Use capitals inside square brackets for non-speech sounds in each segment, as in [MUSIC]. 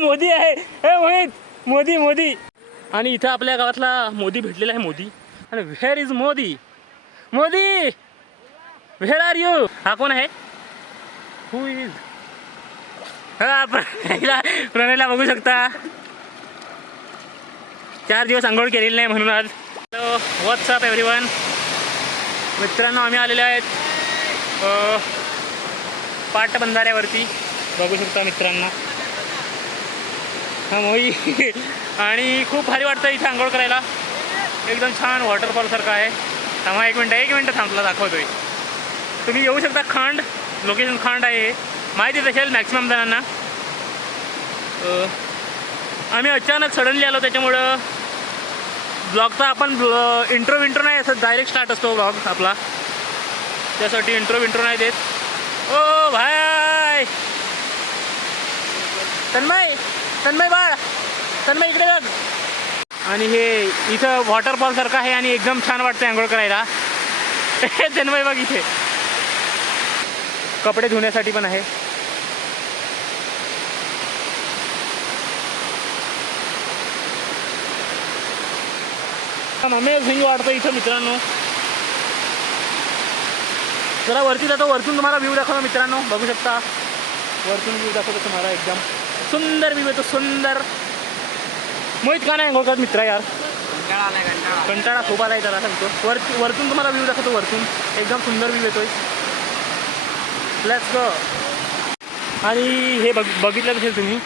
मोदी आहे. हे मोहित मोदी मोदी. आणि इथं आपल्या गावातला मोदी भेटलेला आहे मोदी. आणि where is Modi? Modi where are you हा कोण आहे? हु इज हा प्रणयला प्रणयला बघू शकता. चार दिवस आंघोळ केलेली नाही म्हणून आज. हॅलो व्हॉट्सअप एव्हरी वन मित्रांनो आम्ही आलेले आहेत पाटबंधाऱ्यावरती. पाट बंधाऱ्यावरती बघू शकता मित्रांना. मोई. आणि खूप भारी वाटतं इथे आंघोळ करायला. एकदम छान वॉटरफॉलसारखं आहे. थांबा एक मिनटं एक मिनटं थांबला दाखवतोय. तुम्ही येऊ शकता खांड. लोकेशन खांड आहे. माहिती माहितीच असेल मॅक्सिमम जणांना. आम्ही अचानक सडनली आलो त्याच्यामुळं ब्लॉगचा आपण इंट्रो विंट्रो नाही असं डायरेक्ट स्टार्ट असतो ब्लॉग आपला. त्यासाठी इंट्रो विंट्रो नाही देत. ओ भाय तन्मय! तन्मय बाळ तन्मय इकडे बघ. आणि हे इथं वॉटरफॉल सारखं आहे आणि एकदम छान वाटतं आंघोळ करायला. तन्मय बघ इथे. कपडे धुण्यासाठी पण आहे. अमेझिंग वाटतं इथं मित्रांनो. जरा वरती जातो वरतून तुम्हाला व्ह्यू दाखवतो मित्रांनो. बघू शकता. वरतून व्ह्यू दाखवतो तुम्हाला एकदम. सुंदर व्ह्यू येतो सुंदर. मोहित का नाही अंघोळ मित्र यार? कंटाळा खूप आलाय त्याला सांगतो. वर वरतून तुम्हाला व्ह्यू दाखवतो वरतून. एकदम सुंदर व्ह्यू येतोय. लेट्स गो आणि हे बघ बघितलं असेल तुम्ही?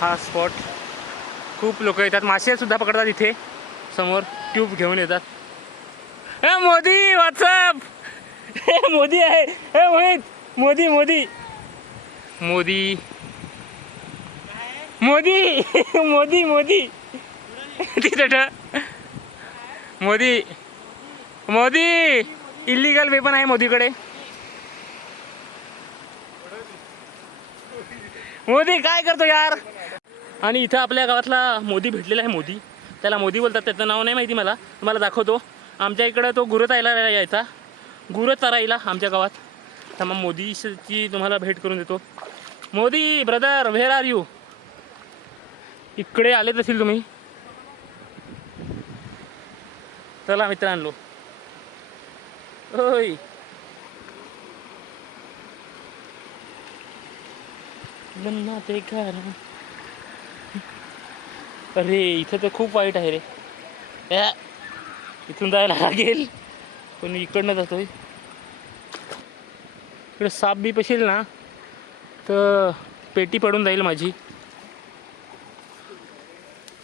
हा स्पॉट खूप लोक येतात. मासे सुद्धा पकडतात इथे. समोर ट्यूब घेऊन येतात. ए मोदी व्हॉट्सअप हे मोदी आहे. हे मोहित मोदी मोदी. मोदी. मोदी मोदी मोदी. तिथं मोदी. मोदी. इलिगल वेपन आहे मोदीकडे. मोदी काय करतो यार? आणि इथं आपल्या गावातला मोदी भेटलेला आहे मोदी. त्याला मोदी बोलतात त्याचं नाव नाही माहिती मला. तुम्हाला दाखवतो. आमच्या इकडं तो गुरं चारायला यायचा. गुरं चरायला आमच्या गावात. तर मग मोदीची तुम्हाला भेट करून देतो. Modi brother where are you इकडे आलेच असेल तुम्ही. चला मित्रांनो. होय लन्ना ते घर अरे इथं तर खूप वाईट आहे रे. या, इथून जायला लागेल. पण इकडनं जातोय. इकडे साप बी पशील ना तर पेटी पडून जाईल माझी.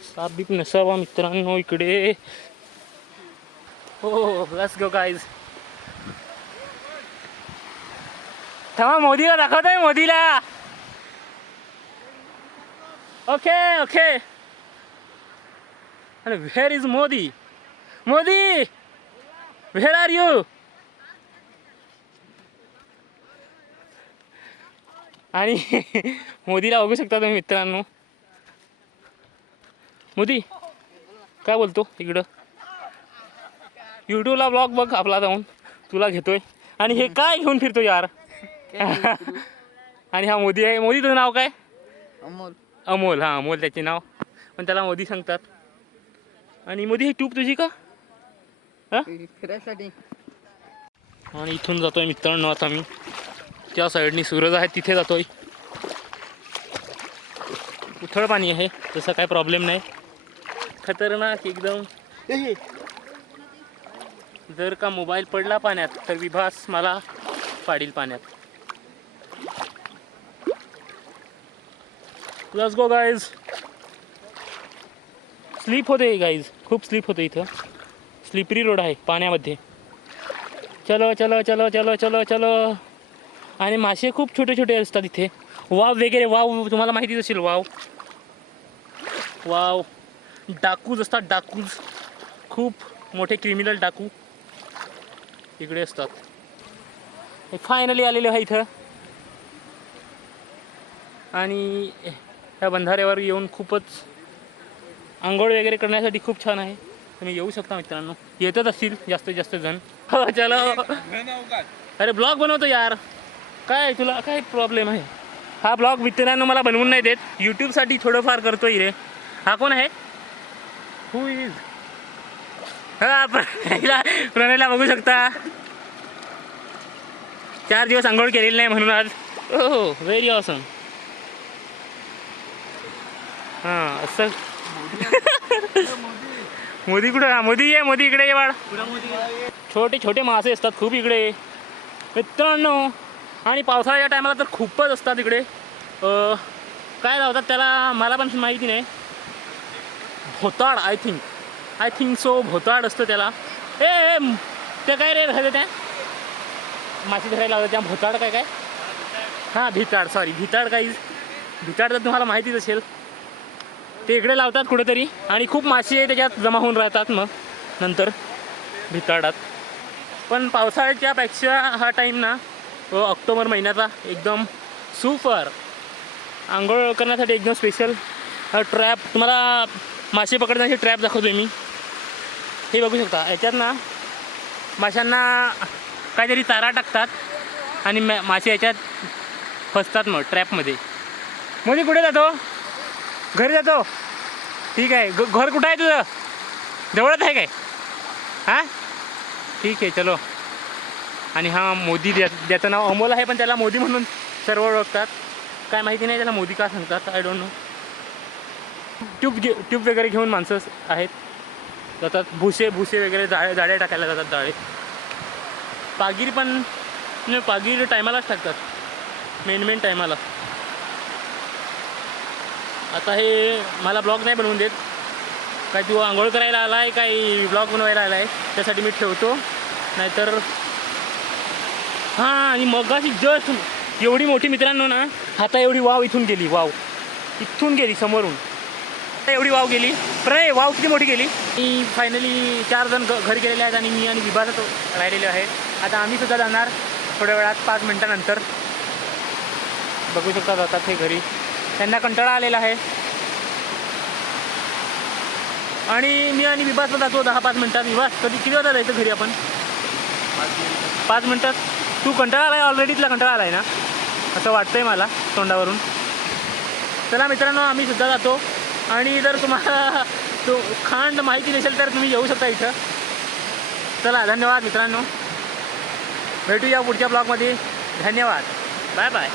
साप बीप नसावा मित्रांनो इकडे. हो बस गो गाईज थांबा मोदीला दाखवतोय मोदीला. ओके ओके अरे where is Modi? Modi where are you आणि [LAUGHS] मोदीला बघू शकता तुम्ही मित्रांनो. मोदी काय बोलतो इकडं? यूट्यूबला ब्लॉग बघ आपला जाऊन. तुला घेतोय. आणि हे काय घेऊन फिरतो यार? [LAUGHS] आणि हा मोदी आहे. मोदी तुझं नाव काय? अमोल. अमोल हां अमोल त्याचे नाव. पण त्याला मोदी सांगतात. आणि मोदी ही ट्यूब तुझी का? फिरायसाठी. आणि इथून जातोय मित्रांनो आता मी. त्या साईडनी सूरज आहे तिथे जातोय. उथळ पाणी आहे तसं काय प्रॉब्लेम नाही. खतरनाक एकदम. जर का मोबाईल पडला पाण्यात तर विभास मला पाडील पाण्यात. लस गो गाईज स्लीप होते गाईज खूप स्लीप होते इथं. स्लिपरी रोड आहे पाण्यामध्ये. चलो चलो चलो चलो चलो चलो. आणि मासे खूप छोटे छोटे असतात इथे. वाव वगैरे वाव तुम्हाला माहितीच असेल वाव. वाव. डाकूज असतात डाकूज. खूप मोठे क्रिमिनल डाकू इकडे असतात. फायनली आलेले आहे इथं. आणि ह्या बंधाऱ्यावर येऊन खूपच आंघोळ वगैरे करण्यासाठी खूप छान आहे. तुम्ही येऊ शकता मित्रांनो. येतच असतील जास्तीत जास्त जण. [LAUGHS] हो चलो अरे ब्लॉग बनवतो यार. काय तुला? काय प्रॉब्लेम आहे? हा ब्लॉग मित्रांनो मला बनवून नाही देत. यूट्यूबसाठी थोडंफार करतोय रे. हा कोण आहे? हु इज हा प्रणयला. प्रणयला बघू शकता. चार दिवस आंघोळ केलेली नाही म्हणून आज. हो व्हेरी ऑसम हां असं. मोदी कुठं हा, मोदी आहे मोदी इकडे ये वाढ छोटे छोटे मासे असतात खूप इकडे. मित्रांनो आणि पावसाळ्याच्या टायमाला तर खूपच असतात इकडे काय लावतात त्याला मला पण माहिती नाही. भोताड I think I think so भोताड असतं त्याला. ए ते काय रे राहिलं त्या? मासे धरायला लावतात त्या भोताड काय काय? हां भिताड सॉरी भिताड काही भिताड तर तुम्हाला माहितीच असेल. ते इकडे लावतात कुठेतरी आणि खूप मासे त्याच्यात जमा होऊन राहतात मग नंतर भिताडात. पण पावसाळ्याच्यापेक्षा हा टाईम ना व ऑक्टोबर महिन्याचा एकदम सुपर. आंघोळ करण्यासाठी एकदम स्पेशल ट्रॅप तुम्हाला मासे पकडण्याची ट्रॅप दाखवतो मी. हे बघू शकता याच्यात ना माशांना काहीतरी चारा टाकतात आणि मॅ मासे याच्यात फसतात मग ट्रॅपमध्ये मोदी कुठे जातो? घरी जातो. ठीक आहे ग घर कुठं आहे तुझं? जवळच आहे काय? हां? ठीक आहे चलो. आणि हा मोदी ज्या ज्याचं नाव अमोल आहे पण त्याला मोदी म्हणून सर्व ओळखतात. काय माहिती नाही त्याला मोदी का सांगतात आय डोंट नो ट्यूब घे ट्यूब वगैरे घेऊन माणसं आहेत. जातात. भुसे भुसे वगैरे जाळे जाळे टाकायला जातात जाळे पागीर पण पागीर टायमालाच टाकतात. मेन मेन टायमाला. आता हे मला ब्लॉग नाही बनवून देत. काय तू आंघोळ करायला आला आहे काही ब्लॉग बनवायला आला आहे त्यासाठी मी ठेवतो. नाहीतर हां आणि मगाशी जस्ट एवढी मोठी मित्रांनो ना आता एवढी वाव इथून गेली वाव. इथून गेली समोरून. आता एवढी वाव गेली. प्रे वाव किती मोठी गेली. मी फायनली चार जण घ- घरी गेलेले आहेत आणि मी आणि विभागात राहिलेले आहे. आता आम्ही सुद्धा जाणार थोड्या वेळात पाच मिनटानंतर. बघू शकता जातात हे घरी. त्यांना कंटाळा आलेला आहे. आणि मी आणि विभासला जातो दहा पाच मिनटात. विभास कधी किती वाजता जायचं घरी आपण? पाच मिनटात. तू कंटाळा आलाय ऑलरेडी तुला कंटाळा आलाय ना? असं वाटतंय मला तोंडावरून. चला मित्रांनो आम्ही सुद्धा जातो. आणि जर तुम्हाला [LAUGHS] तो खांड माहिती नसेल तर तुम्ही येऊ शकता इथं. चला धन्यवाद मित्रांनो. भेटूया पुढच्या ब्लॉगमध्ये. धन्यवाद. Bye bye.